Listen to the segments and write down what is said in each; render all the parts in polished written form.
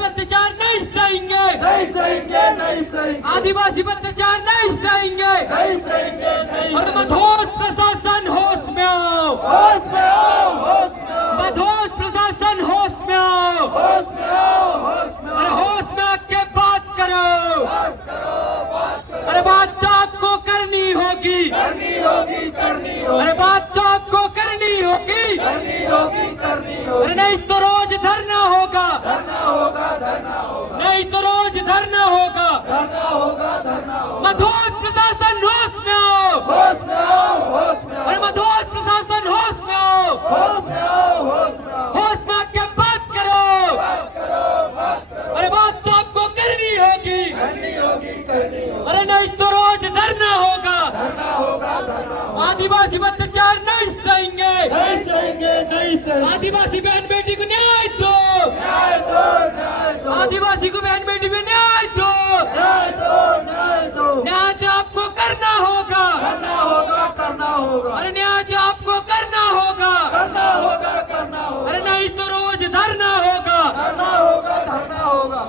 पे अत्याचार नहीं सहेंगे, नहीं सहेंगे, नहीं सहेंगे, आदिवासी पे अत्याचार नहीं सहेंगे, नहीं सहेंगे, नहीं और मधोर प्रशासन होश में आओ, होश में आओ, होश में आओ, मधोर प्रशासन होश में आओ, होश में आओ, होश में और आओ, होश में आके बात करो, बात करो, बात करो, अरे बात तो आपको करनी होगी, करनी होगी, करनी होगी, अरे बात तो आपको करनी होगी, करनी होगी, करनी अरे होगी, नहीं तो रोज धरना होगा, धरना होगा, धरना होगा, नहीं तो रोज धरना होगा, धरना होगा, धरना होगा, मधोर प्रशासन होश में आओ, होश में आओ, होश में आओ, अरे मधोर प्रशासन होश में आओ, होश में आओ, होश में आओ, होश में आके बात करो, बात करो, बात करो, अरे बात तो आपको करनी होगी, करनी होगी, करनी होगी, अरे नहीं तो रोज धरना होगा, धरना होगा, धरना होगा, आदिवासी पर अत्याचार नहीं सहेंगे, नहीं सहेंगे, नहीं सहेंगे, आदिवासी बहन बेटी को न्याय दो, न्याय दो, न्याय दो, आदिवासी को बहन बेटी में न्याय दो, न्याय दो, न्याय दो, न्याय तो आपको करना होगा, करना होगा, करना होगा, अरे न्याय तो आपको करना होगा, करना होगा, करना होगा, अरे नहीं तो रोज धरना होगा। करना होगा, धरना होगा।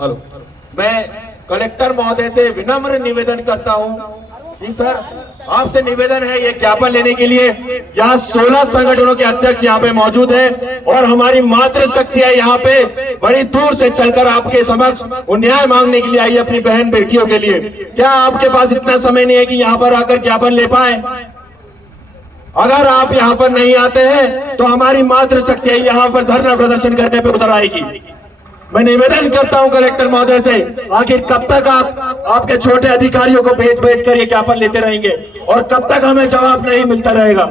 हेलो, मैं कलेक्टर महोदय से विनम्र निवेदन करता हूं कि सर आपसे निवेदन है, ये ज्ञापन लेने के लिए यहाँ 16 संगठनों के अध्यक्ष यहाँ पे मौजूद हैं और हमारी मातृशक्ति है यहाँ पे बड़ी दूर से चलकर आपके समक्ष वो न्याय मांगने के लिए आई अपनी बहन बेटियों के लिए। क्या आपके पास इतना समय नहीं है कि यहाँ पर आकर ज्ञापन ले पाए? अगर आप यहाँ पर नहीं आते हैं तो हमारी मातृशक्ति यहाँ पर धरना प्रदर्शन करने पे उतर आएगी। मैं निवेदन करता हूं कलेक्टर महोदय से, आखिर कब तक आप आपके छोटे अधिकारियों को भेज भेज कर ये ज्ञापन लेते रहेंगे और कब तक हमें जवाब नहीं मिलता रहेगा?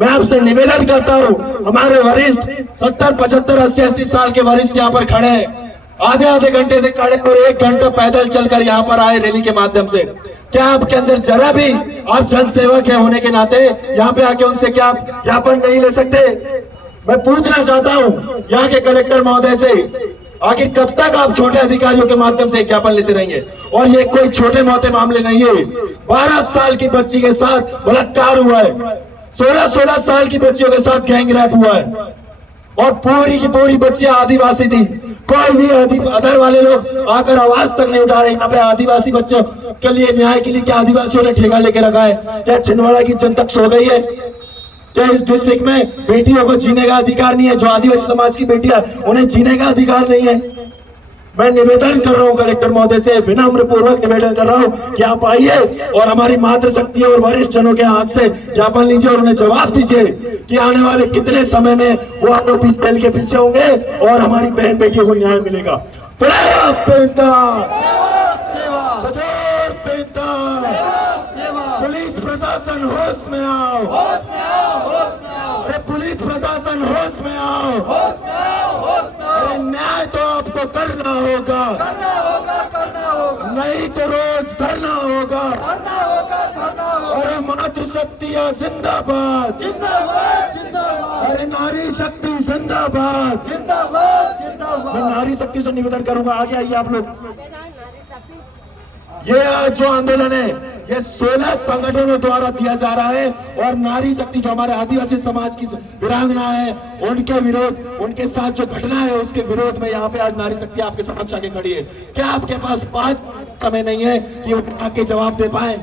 मैं आपसे निवेदन करता हूं, हमारे वरिष्ठ 70, 75, 80, 80 साल के वरिष्ठ यहाँ पर खड़े हैं, आधे आधे घंटे से खड़े और 1 घंटा पैदल चलकर यहाँ पर आए रैली के माध्यम से। क्या आपके अंदर जरा भी, आप जनसेवक है होने के नाते यहाँ पे आके उनसे क्या आप ज्ञापन नहीं ले सकते? मैं पूछना चाहता हूँ यहाँ के कलेक्टर महोदय से, आखिर कब तक आप छोटे अधिकारियों के माध्यम से ज्ञापन लेते रहेंगे? और ये कोई छोटे मोटे मामले नहीं है, 12 साल की बच्ची के साथ बलात्कार हुआ है, 16 साल की बच्चियों के साथ गैंग रेप हुआ है और पूरी की पूरी बच्चियां आदिवासी थी। कोई भी अदर वाले लोग आकर आवाज तक नहीं उठा रहे। यहाँ पे आदिवासी बच्चों के लिए न्याय के लिए क्या आदिवासियों ने ठेका लेके रखा है? क्या छिंदवाड़ा की जनता सो गई है? क्या इस डिस्ट्रिक्ट में बेटियों को जीने का अधिकार नहीं है? जो आदिवासी समाज की बेटियां, उन्हें जीने का अधिकार नहीं है? मैं निवेदन कर रहा हूं कलेक्टर महोदय से, विनम्र पूर्वक निवेदन कर रहा हूं कि आप आइए और हमारी मातृशक्ति और वरिष्ठ जनों के हाथ से ज्ञापन लीजिए और उन्हें जवाब दीजिए कि आने वाले कितने समय में वो आरोपी जेल के पीछे होंगे और हमारी बहन बेटियों को न्याय मिलेगा। पुलिस प्रशासन होश में आओ, अरे पुलिस प्रशासन होश में आओ, अरे न्याय तो आपको करना होगा, करना होगा, करना होगा, नहीं तो रोज धरना होगा। धरना होगा, धरना होगा, अरे मातृशक्तियां जिंदाबाद, जिंदाबाद, जिंदाबाद, अरे नारी शक्ति जिंदाबाद। जिंदाबाद, मैं जिंदाबाद। नारी शक्ति से निवेदन करूंगा, आगे आइए आप लोग। ये जो आंदोलन है ये 16 संगठनों द्वारा दिया जा रहा है और नारी शक्ति जो हमारे आदिवासी समाज की वीरांगना है उनके विरोध, उनके साथ जो घटना है उसके विरोध में यहाँ पे आज नारी शक्ति आपके समक्ष आके खड़ी है। क्या आपके पास 5 समय नहीं है कि आके जवाब दे पाए?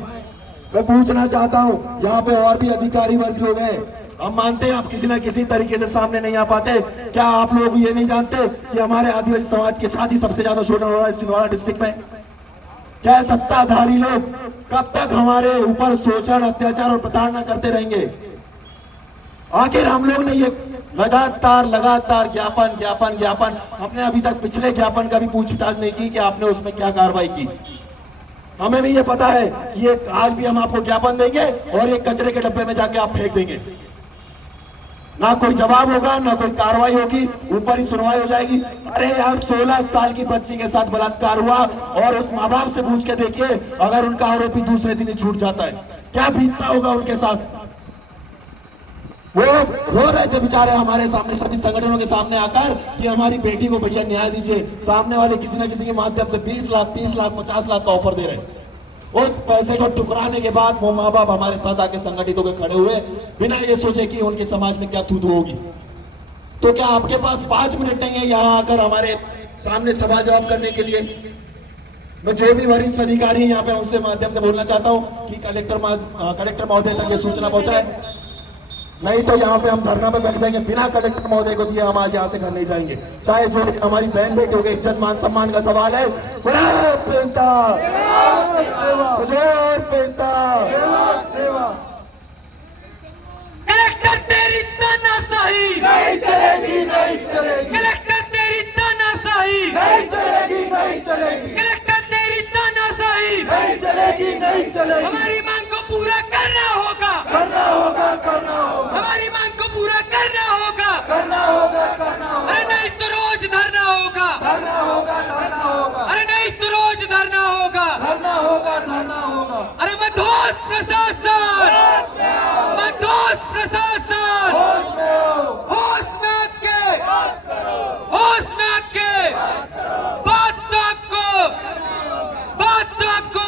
मैं पूछना चाहता हूँ, यहाँ पे और भी अधिकारी वर्ग लोग हैं, हम मानते हैं आप किसी ना किसी तरीके से सामने नहीं आ पाते। क्या आप लोग ये नहीं जानते कि हमारे आदिवासी समाज के साथ ही सबसे ज्यादा शोषण हो रहा है छिंदवाड़ा डिस्ट्रिक्ट में? क्या सत्ताधारी लोग कब तक हमारे ऊपर शोषण, अत्याचार और प्रताड़ना करते रहेंगे? आखिर हम लोग ने ये लगातार ज्ञापन ज्ञापन ज्ञापन, हमने अभी तक पिछले ज्ञापन का भी पूछताछ नहीं की कि आपने उसमें क्या कार्रवाई की। हमें भी ये पता है कि ये आज भी हम आपको ज्ञापन देंगे और एक कचरे के डब्बे में जाके आप फेंक देंगे, ना कोई जवाब होगा ना कोई कार्रवाई होगी, ऊपर ही सुनवाई हो जाएगी। अरे यार 16 साल की बच्ची के साथ बलात्कार हुआ और उस माँ बाप से पूछ के देखिए, अगर उनका आरोपी दूसरे दिन ही छूट जाता है क्या बीतता होगा उनके साथ? वो रो रहे थे बेचारे हमारे सामने, सभी संगठनों के सामने आकर कि हमारी बेटी को भैया न्याय दीजिए। सामने वाले किसी न किसी के माध्यम से 20 लाख, 30 लाख, 50 लाख का ऑफर दे रहे हैं। उस पैसे को ठुकराने के बाद वो माँ बाप हमारे साथ आके संगठित होकर खड़े हुए बिना ये सोचे कि उनके समाज में क्या थू होगी। तो क्या आपके पास 5 मिनट नहीं है यहाँ आकर हमारे सामने सवाल जवाब करने के लिए? मैं जो भी वरिष्ठ अधिकारी यहाँ पे उनसे माध्यम से बोलना चाहता हूँ कि कलेक्टर महोदय तक ये सूचना पहुंचाए, नहीं तो यहाँ पे हम धरना पे बैठ जाएंगे। बिना कलेक्टर महोदय को दिए हम आज यहाँ से घर नहीं जाएंगे। चाहे जो हमारी बहन बेटी हो गई, इज्जत मान सम्मान का सवाल है। कलेक्टर तेरी तानाशाही नहीं चलेगी, नहीं चलेगी, कलेक्टर तेरी तानाशाही नहीं चलेगी, नहीं चलेगी, कलेक्टर तेरी तानाशाही नहीं चलेगी, नहीं चलेगी। हमारी मांग को पूरा करना होगा, करना होगा, करना होगा, हमारी मांग को पूरा करना होगा। करना होगा, करना होगा, अरे नहीं तो रोज धरना होगा, धरना होगा, धरना होगा, अरे नहीं तो रोज धरना होगा। धरना होगा, धरना होगा। अरे मधोस प्रशासन, मधोस प्रशासन, होश में हो, होश में आके, होश में आके, बात तो आपको, बात तो आपको।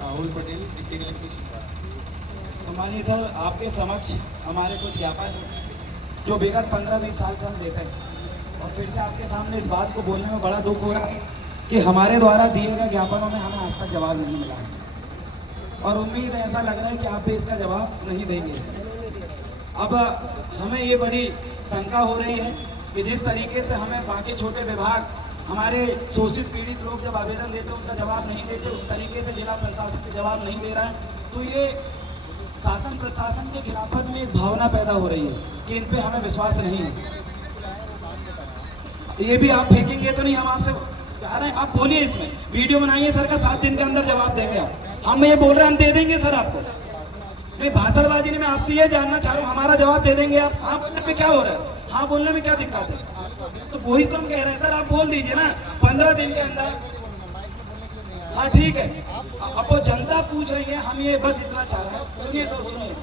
Rahul Patel, deputy collector Shimla. तो मानिए सर, आपके समक्ष हमारे कुछ ज्ञापन जो विगत 15-20 साल से हम देते हैं, और फिर से आपके सामने इस बात को बोलने में बड़ा दुख हो रहा है कि हमारे द्वारा दिए गए ज्ञापनों में हमें आज तक जवाब नहीं मिला, और उम्मीद है, ऐसा लग रहा है कि आप भी इसका जवाब नहीं देंगे। अब हमें ये बड़ी शंका हो रही है कि जिस तरीके से हमें बाकी छोटे विभाग हमारे शोषित पीड़ित लोग जब आवेदन देते हैं उनका जवाब नहीं देते, उस तरीके से जिला प्रशासन जवाब नहीं दे रहा है, तो ये शासन प्रशासन के खिलाफत में एक भावना पैदा हो रही है कि इन पे हमें विश्वास नहीं है। ये भी आप फेंकेंगे तो नहीं, हम आपसे चाह रहे हैं आप बोलिए, इसमें वीडियो बनाइए सर का, 7 दिन के अंदर जवाब देंगे आप। हम ये बोल रहे हैं हम दे देंगे सर आपको, नहीं भाषणबाजी नहीं, मैं आपसे ये जानना चाह रहा हूँ हमारा जवाब दे देंगे आप। हाँ बोलने में क्या हो रहा है, हाँ बोलने में क्या दिक्कत है? तो वही तो हम कह रहे हैं सर, आप बोल दीजिए ना 15 दिन के अंदर। हाँ ठीक है, अब वो जनता पूछ रही है, हम ये बस इतना चाह रहे हैं। सुनिए तो सुनिए,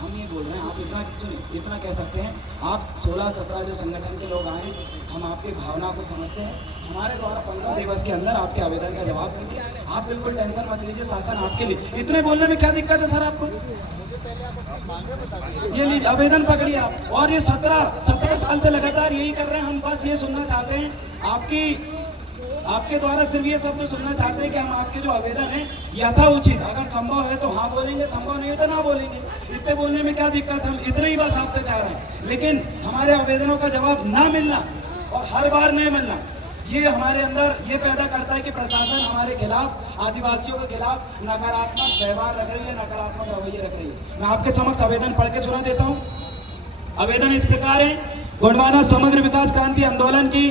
हम ये बोल रहे हैं, आप इतना सुनिए, इतना कह सकते हैं, आप 16-17 जो संगठन के लोग आए, हम आपकी भावना को समझते हैं, हमारे द्वारा 15 दिवस के अंदर आपके आवेदन का जवाब देंगे। आप बिल्कुल टेंशन मत लीजिए, शासन आपके लिए। इतने बोलने में क्या दिक्कत है सर आपको? ये लीजिए आवेदन पकड़िए आप, और ये 17 साल से लगातार यही कर रहे हैं। हम बस ये सुनना चाहते हैं, आपके द्वारा सिर्फ ये शब्द सुनना चाहते हैं कि हम आपके जो आवेदन है यथाउचित, अगर संभव है तो हाँ बोलेंगे, संभव नहीं है तो ना बोलेंगे। इतने बोलने में क्या दिक्कत, हम इतने ही बस आपसे चाह रहे हैं। लेकिन हमारे आवेदनों का जवाब ना मिलना और हर बार नहीं मिलना, ये हमारे अंदर ये पैदा करता है कि प्रशासन हमारे खिलाफ, आदिवासियों के खिलाफ नकारात्मक व्यवहार रख रही है, नकारात्मक रवैये रख रही है। मैं आपके समक्ष आवेदन पढ़ के सुना देता हूँ। आवेदन इस प्रकार है, गोंडवाना समग्र विकास क्रांति आंदोलन की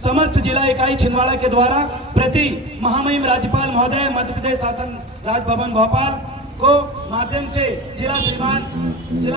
समस्त जिला इकाई छिंदवाड़ा के द्वारा प्रति महामहिम राज्यपाल महोदय मध्य प्रदेश शासन राजभवन भोपाल को माध्यम से जिला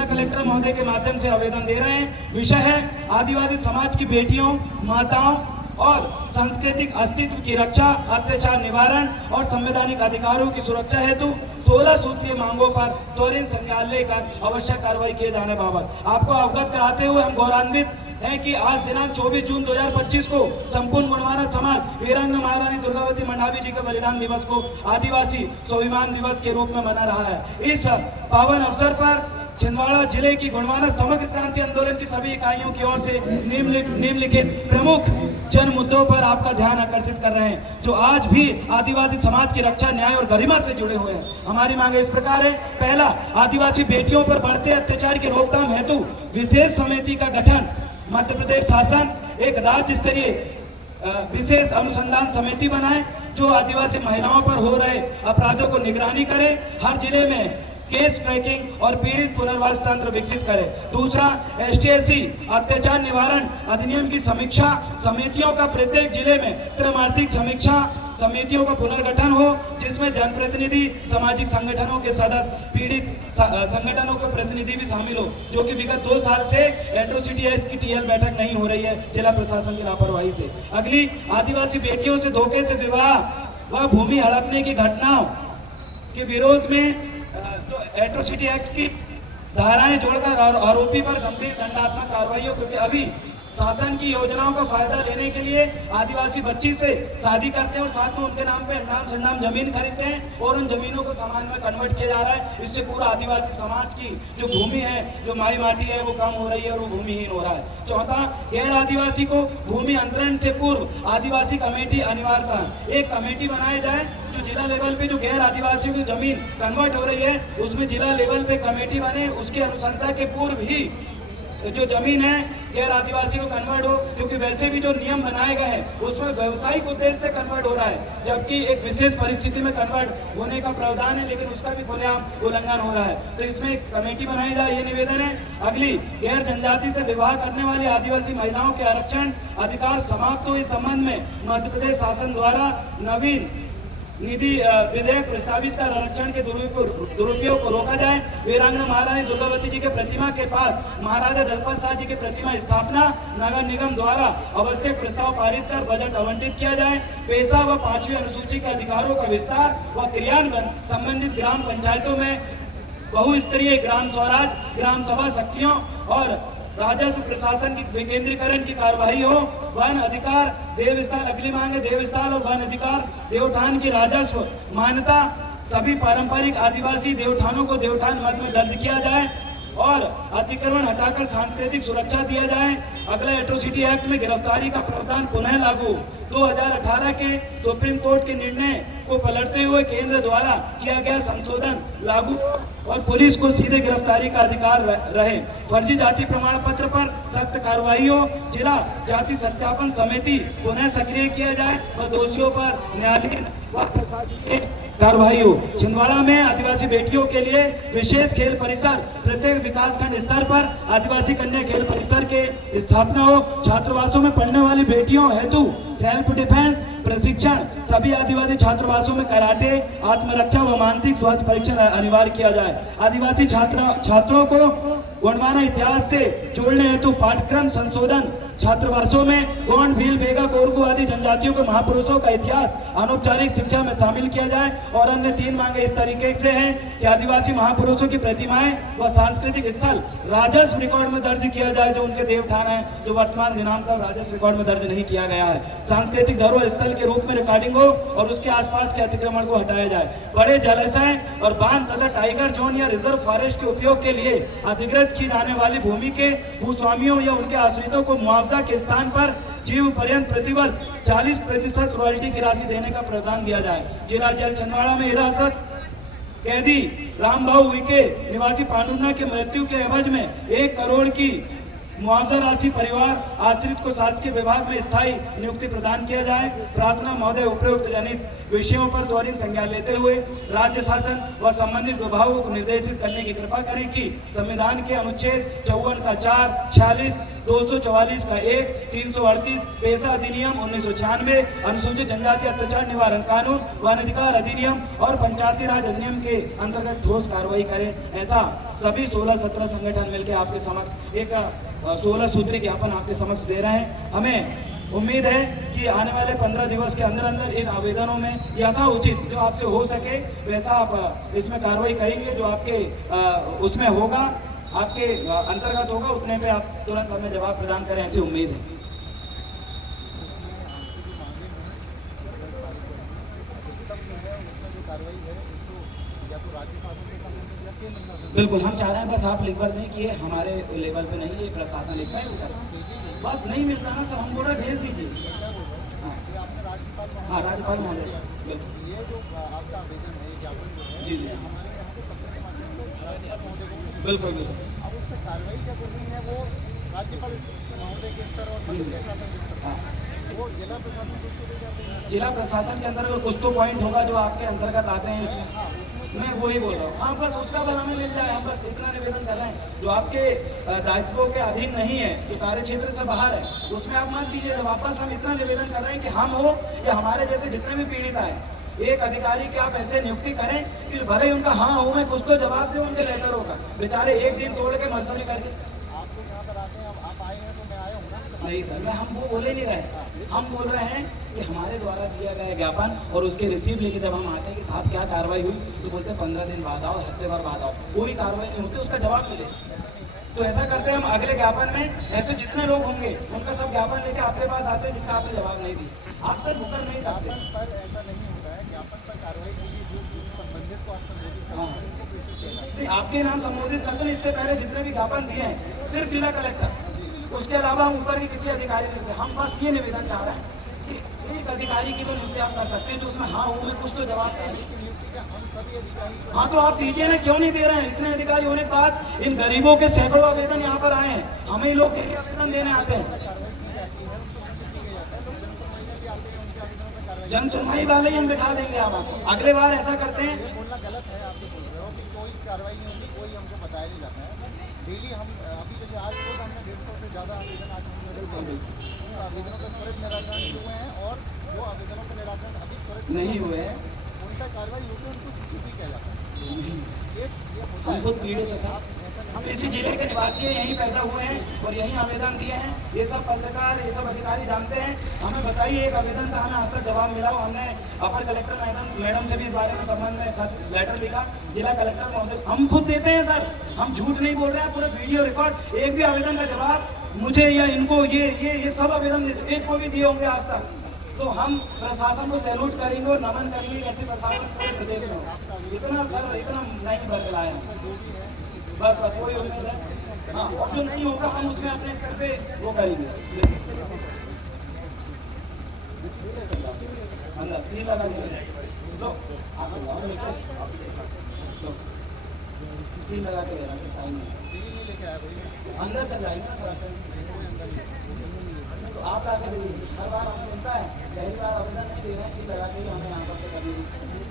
कलेक्टर महोदय के माध्यम से आवेदन दे रहे हैं। विषय है आदिवासी समाज की बेटियों, माताओं और सांस्कृतिक अस्तित्व की रक्षा, अत्याचार निवारण और संवैधानिक अधिकारों की सुरक्षा हेतु 16 सूत्रीय मांगों पर त्वरित संज्ञान लेकर आवश्यक कार्रवाई किए जाने बाबत आपको अवगत कराते हुए हम गौरवान्वित है कि आज दिनांक 24 जून 2025 को संपूर्ण गोंडवाना समाज वीरांगना महारानी दुर्गावती मंडावी जी के बलिदान दिवस को आदिवासी स्वाभिमान दिवस के रूप में मना रहा है। इस पावन अवसर पर छिंदवाड़ा जिले की गोंडवाना समग्र क्रांति आंदोलन की सभी इकाइयों की ओर से निम्नलिखित प्रमुख जन मुद्दों पर आपका ध्यान आकर्षित कर रहे हैं, जो आज भी आदिवासी समाज की रक्षा, न्याय और गरिमा से जुड़े हुए हैं। हमारी मांग इस प्रकार है। पहला, आदिवासी बेटियों पर बढ़ते अत्याचार की रोकथाम हेतु विशेष समिति का गठन। मध्य प्रदेश शासन एक राज्य स्तरीय विशेष अनुसंधान समिति बनाए जो आदिवासी महिलाओं पर हो रहे अपराधों को निगरानी करे, हर जिले में केस ट्रैकिंग और पीड़ित पुनर्वास तंत्र विकसित करे। दूसरा, ST/SC अत्याचार निवारण अधिनियम की समीक्षा समितियों का प्रत्येक जिले में त्रैमासिक समीक्षा समितियों का पुनर्गठन हो, जिसमें जनप्रतिनिधि, सामाजिक संगठनों के सदस्य, पीड़ित संगठनों के प्रतिनिधि भी शामिल हो, जो कि विगत 2 साल से एट्रोसिटी एक्ट की TL बैठक नहीं हो रही है जिला प्रशासन की लापरवाही से। अगली, आदिवासी बेटियों से धोखे से विवाह व भूमि हड़पने की घटनाओं के विरोध में तो एट्रोसिटी एक्ट की धाराएं जोड़कर आरोपी पर गंभीर दंडात्मक कार्रवाई हो, क्योंकि अभी शासन की योजनाओं का फायदा लेने के लिए आदिवासी बच्ची से शादी करते हैं और साथ में उनके नाम पे नाम संनाम जमीन खरीदते हैं और उन जमीनों को सामान में कन्वर्ट किया जा रहा है। इससे पूरा आदिवासी समाज की जो भूमि है, जो माई माटी है, वो कम हो रही है और वो भूमिहीन हो रहा है। चौथा, गैर आदिवासी को भूमि अंतरण से पूर्व आदिवासी कमेटी अनिवार्यता, एक कमेटी बनाई जाए जो जिला लेवल पे जो गैर आदिवासियों की जमीन कन्वर्ट हो रही है उसमें जिला लेवल पे कमेटी बने, उसके अनुशंसा के पूर्व ही जो जमीन है गैर आदिवासी को कन्वर्ट हो, क्योंकि वैसे भी जो नियम बनाए गए हैं उसमें व्यवसायिक उद्देश्य से कन्वर्ट हो रहा है, जबकि एक विशेष परिस्थिति में कन्वर्ट होने का प्रावधान है, लेकिन उसका भी खुलेआम उल्लंघन हो रहा है। तो इसमें एक कमेटी बनाई जाए, ये निवेदन है। अगली, गैर जनजाति से विवाह करने वाली आदिवासी महिलाओं के आरक्षण अधिकार समाप्त हो, इस संबंध में मध्य प्रदेश शासन द्वारा नवीन निधि विधेयक प्रस्तावित कर आरक्षण के दुरुपयोग को रोका जाए। वीरांगना महारानी दुर्गावती जी के प्रतिमा के पास महाराजा दलपत शाह जी की प्रतिमा स्थापना नगर निगम द्वारा आवश्यक प्रस्ताव पारित कर बजट आवंटित किया जाए। पेशा व 5वीं अनुसूची के अधिकारों का विस्तार व क्रियान्वयन संबंधित ग्राम पंचायतों में बहुस्तरीय ग्राम स्वराज, ग्राम सभा शक्तियों और राजस्व प्रशासन की विकेंद्रीकरण की कार्यवाही हो। वन अधिकार देवस्थान, अगली मांग है देवस्थान और वन अधिकार देवठान की राजस्व मान्यता सभी पारंपरिक आदिवासी देवठानों को देवठान मद में दर्ज किया जाए और अतिक्रमण हटाकर सांस्कृतिक सुरक्षा दिया जाए। अगला, एट्रोसिटी एक्ट में गिरफ्तारी का प्रावधान पुनः लागू। 2018 के सुप्रीम कोर्ट के निर्णय को पलटते हुए केंद्र द्वारा किया गया संशोधन लागू और पुलिस को सीधे गिरफ्तारी का अधिकार रहे। फर्जी जाति प्रमाण पत्र पर सख्त कार्रवाई हो। जिला जाति सत्यापन समिति पुनः सक्रिय किया जाए और दोषियों पर न्यायालयीन व प्रशासकीय कार्रवाई हो। छिंदवाड़ा में आदिवासी बेटियों के लिए विशेष खेल परिसर, प्रत्येक विकासखंड स्तर पर आदिवासी कन्या खेल परिसर के स्थापना हो। छात्रावासों में पढ़ने वाली बेटियों हेतु सेल्फ डिफेंस प्रशिक्षण, सभी आदिवासी छात्रावासों में कराटे, आत्मरक्षा व मानसिक स्वास्थ्य परीक्षण अनिवार्य किया जाए। आदिवासी छात्रों को गोंडवाना इतिहास से जोड़ने हेतु पाठ्यक्रम संशोधन, छात्रावासों में गोंड, भील, बेगा, कोरकू आदि जनजातियों के महापुरुषों का इतिहास अनौपचारिक शिक्षा में शामिल किया जाए। और अन्य 3 मांगे इस तरीके से हैं कि आदिवासी महापुरुषों की प्रतिमाएं व सांस्कृतिक स्थल राजस्व रिकॉर्ड में दर्ज किया जाए, जो उनके देवठान है, जो वर्तमान दिनांक का राजस्व रिकॉर्ड में दर्ज नहीं किया गया है। सांस्कृतिक धरोहर स्थल के रूप में रिकॉर्डिंग हो और उसके आसपास के अतिक्रमण को हटाया जाए। बड़े जलाशय और बांध तथा टाइगर जोन या रिजर्व फॉरेस्ट के उपयोग के लिए अधिकृत की जाने वाली भूमि के भूस्वामियों या उनके आश्रितों को मुआवजा के स्थान पर जीव पर्यंत प्रतिवर्ष 40% रॉयल्टी की राशि देने का प्रावधान दिया जाए। जिला जेल छिंदवाड़ा में हिरासत कैदी रामभाऊ उइके निवासी पांडुना के मृत्यु के एवज में 1 करोड़ की मुआवजा राशि परिवार आश्रित को शासकीय विभाग में स्थायी नियुक्ति प्रदान किया जाए। प्रार्थना महोदय उपरोक्त जनित विषयों पर त्वरित संज्ञान लेते हुए राज्य शासन व संबंधित विभागों को निर्देशित करने की कृपा करें कि संविधान के अनुच्छेद 54 का 4, 46, 244 का 1, 338, पेशा अधिनियम 1996, अनुसूचित जनजाति अत्याचार निवारण कानून, वन अधिकार अधिनियम और पंचायती राज अधिनियम के अंतर्गत ठोस कार्रवाई करें। ऐसा सभी 16-17 संगठन मिलकर आपके समक्ष एक 16 सूत्री ज्ञापन आपके समक्ष दे रहे हैं। हमें उम्मीद है कि आने वाले 15 दिवस के अंदर अंदर इन आवेदनों में यथाउचित जो आपसे हो सके वैसा आप इसमें कार्रवाई करेंगे, जो आपके उसमें होगा, आपके अंतर्गत होगा, उतने पे आप तुरंत हमें जवाब प्रदान करें, ऐसी उम्मीद है। बिल्कुल, हम चाह रहे हैं बस आप लिख कर दें कि ये हमारे लेवल पे नहीं है, प्रशासन लिख रहा है, बस नहीं मिलता ना सर, हम बोल रहे भेज दीजिए। हाँ, राज्यपाल महोदय, ये जो आपका आवेदन है, ज्ञापन जो है, जी जी, बिल्कुल बिल्कुल। अब उस पर कार्रवाई क्या करनी है, वो राज्यपाल महोदय के स्तर और मध्य प्रदेश शासन के स्तर, वो जिला प्रशासन को दे जाते हैं। जिला प्रशासन के अंदर कुछ तो पॉइंट होगा जो आपके अंतर्गत आते हैं इसमें, मैं वही बोल रहा हूँ। हाँ, बस उसका बल हमें मिल जाए, हम बस इतना निवेदन कर रहे हैं जो आपके दायित्वों के अधीन नहीं है, जो कार्य क्षेत्र से बाहर है, उसमें आप मत दीजिए। वापस हम इतना निवेदन कर रहे हैं कि हम हो या हमारे जैसे जितने भी पीड़ित है, एक अधिकारी की आप ऐसे नियुक्ति करें कि भले ही उनका हाँ हो में कुछ तो जवाब दे उनके लेटरों का, बेचारे एक दिन तोड़ के मजदूरी करके। आपको लोग यहाँ पर आते हैं, अब आप आए हैं तो मैं आया हूँ ना। नहीं सर, मैं हम वो बोले नहीं रहे, हम बोल रहे हैं कि हमारे द्वारा दिया गया ज्ञापन और उसके रिसीव लेके जब हम आते हैं कि साहब क्या कार्रवाई हुई, तो बोलते हैं 15 दिन बाद आओ, हफ्ते भर बाद आओ, कोई कार्रवाई नहीं होती, उसका जवाब मिले। तो ऐसा करते हैं हम अगले ज्ञापन में ऐसे जितने लोग होंगे उनका सब ज्ञापन लेके आपके पास आते हैं जिसका आपने जवाब नहीं दी। आप सर मुकर नहीं सकते। ज्ञापन पर ऐसा नहीं होता है, ज्ञापन पर कार्रवाई होगी, जो जिस संबंधित को आप संबोधित करते हैं उनको प्रेषित किया जाता है। नहीं, आपके नाम संबोधित करते हैं। इससे पहले जितने भी ज्ञापन दिए हैं सिर्फ जिला कलेक्टर, उसके अलावा हम ऊपर के किसी अधिकारी नहीं। हम बस ये निवेदन चाह रहे हैं कि एक अधिकारी की तो नियुक्ति आप कर सकते हैं जो उसमें हाँ हूँ में कुछ तो जवाब चाहिए। हम सभी अधिकारी हाँ तो आप दीजिए ना, क्यों नहीं दे रहे हैं? इतने अधिकारी होने के बाद इन गरीबों के सैकड़ों आवेदन यहाँ पर आए हैं, हम ही लोग के लिए आवेदन देने आते हैं। जन सुनवाई वाले ही हम बिठा देंगे। आप अगले बार ऐसा करते हैं। बोलना गलत है, आप जो बोल रहे हो कि कोई कार्रवाई नहीं होगी, कोई हमको बताया नहीं जाता है। डेली हम अभी जैसे आज को हमने 150 से ज़्यादा आवेदन आज हमने उन आवेदनों का त्वरित निराकरण हुए हैं, और जो आवेदनों का निराकरण अभी त्वरित नहीं हुए हैं, उनका कार्रवाई होती है, उनको सूचित किया जाता है। ये होता हम है। खुद पीड़ित है सर, हम इसी जिले के निवासी हैं, यहीं पैदा हुए हैं और यहीं आवेदन दिए हैं। ये सब पत्रकार, ये सब अधिकारी जानते हैं। हमें बताइए एक आवेदन का हमें आज तक जवाब मिला हो? हमने अपर कलेक्टर मैडम से भी इस बारे में संबंध में खत लेटर लिखा, जिला कलेक्टर महोदय हम खुद देते हैं सर, हम झूठ नहीं बोल रहे हैं। पूरे वीडियो रिकॉर्ड, एक भी आवेदन का जवाब मुझे या इनको ये सब आवेदन देते, एक को भी दिए होंगे आज तक। तो हम प्रशासन को सैल्यूट करेंगे और नमन करेंगे। ऐसे प्रशासन पूरे प्रदेश में हो। इतना सर, इतना नहीं बदलाया बस कोई उम्मीद है। हाँ, और जो नहीं होगा हम उसमें अपने स्तर पे वो करेंगे। अंदर सील लगा के लो, आप सील लगा के अंदर चल जाएंगे ना सर। तो आप आके देखिए, हर बार हमें मिलता है, पहली बार आवेदन नहीं दे रहे हैं, सील लगा के हमें यहाँ पर करनी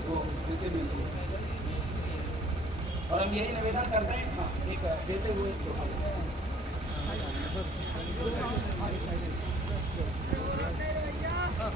वो फिर से मिलती है। और हम यही निवेदन करते हैं, हाँ, एक देते हुए